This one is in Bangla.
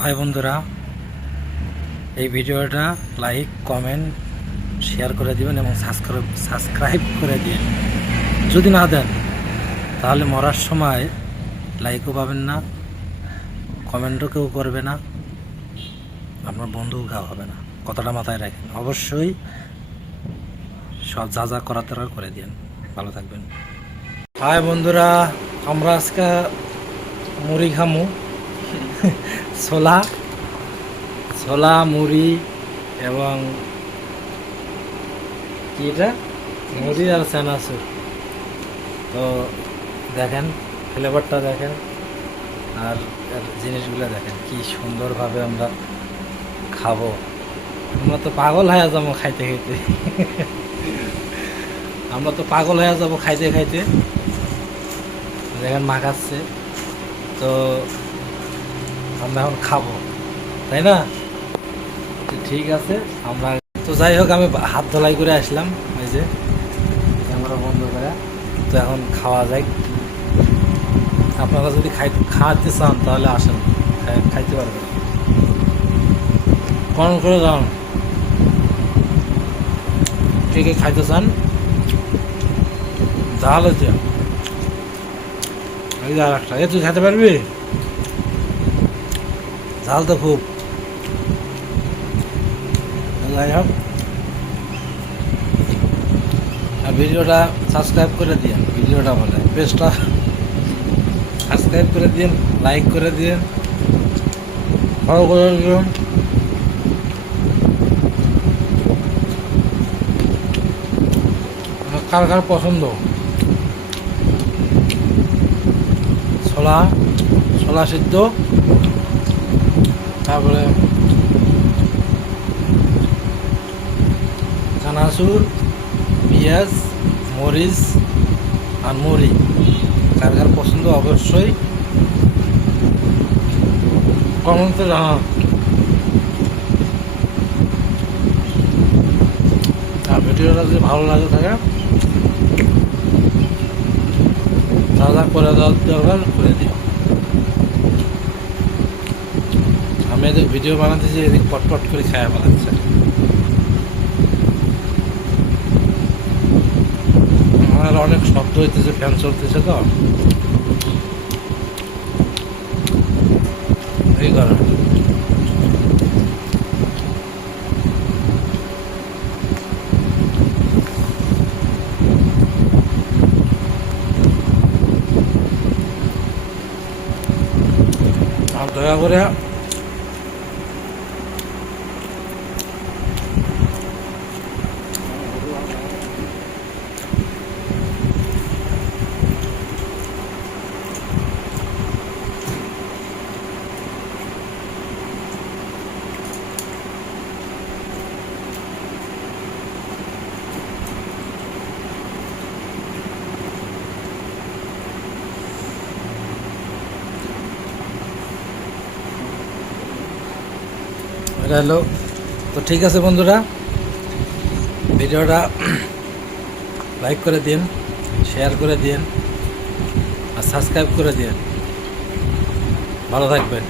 হাই বন্ধুরা, এই ভিডিওটা লাইক কমেন্ট শেয়ার করে দিবেন এবং সাবস্ক্রাইব করে দিন। যদি না দেন তাহলে মরার সময় লাইকও পাবেন না, কমেন্টও কেউ করবে না, আপনার বন্ধুও কেউ হবে না। কথাটা মাথায় রাখেন। অবশ্যই সব যা যা করার তারা করে দিন। ভালো থাকবেন। হাই বন্ধুরা, আমরা আজকে মুড়ি খামু। ছোলা ছোলা মুড়ি এবং কি এটা মুড়ি আর চানাচুর। তো দেখেন, ফ্লেভারটা দেখেন আর এর জিনিসগুলো দেখেন কি সুন্দরভাবে আমরা খাবো। আমরা তো পাগল হয়ে যাবো খাইতে খাইতে। আমরা তো পাগল হয়ে যাবো খাইতে খাইতে। দেখেন মাখাচ্ছে, তো আমরা এখন খাবো, তাই না? ঠিক আছে, আমরা তো যাই হোক, আমি হাত ধোলাই করে আসলাম, এই যে ক্যামেরা বন্ধ করে। তো এখন খাওয়া যায়। আপনারা যদি খাওয়াতে চান তাহলে আসেন, খাইতে পারবেন। কম করে যান, কে কে খাইতে চান? ঝাল হচ্ছে, এই যে আর একটা, তুই খাইতে পারবি? ঝাল তো খুব। যাই হোক, আর ভিডিওটা সাবস্ক্রাইব করে দিন। ভিডিওটা বলে পেজটা সাবস্ক্রাইব করে দিন, লাইক করে দিন, ফলো করে দিন। কার কার পছন্দ ছোলা ছোলা সিদ্ধ, তারপরে চানাচুর, পেঁয়াজ, মরিচ আর মুড়ি, কার কার পছন্দ অবশ্যই কমেন্টে জানান। আর ভিডিওটা যদি ভালো লাগে থাকে যা যা করে দেওয়ার দরকার করে দিও। আমি এদিক ভিডিও বানাতেছি, এদিক পটপট করে খাওয়া বানাচ্ছে। আমার অনেক শব্দ হইতেছে, ফ্যান চলতেছে, তো এই কারণে। আর দয়া করে এটা হলো। তো ঠিক আছে বন্ধুরা, ভিডিওটা লাইক করে দিন, শেয়ার করে দিন আর সাবস্ক্রাইব করে দিন। ভালো থাকবেন।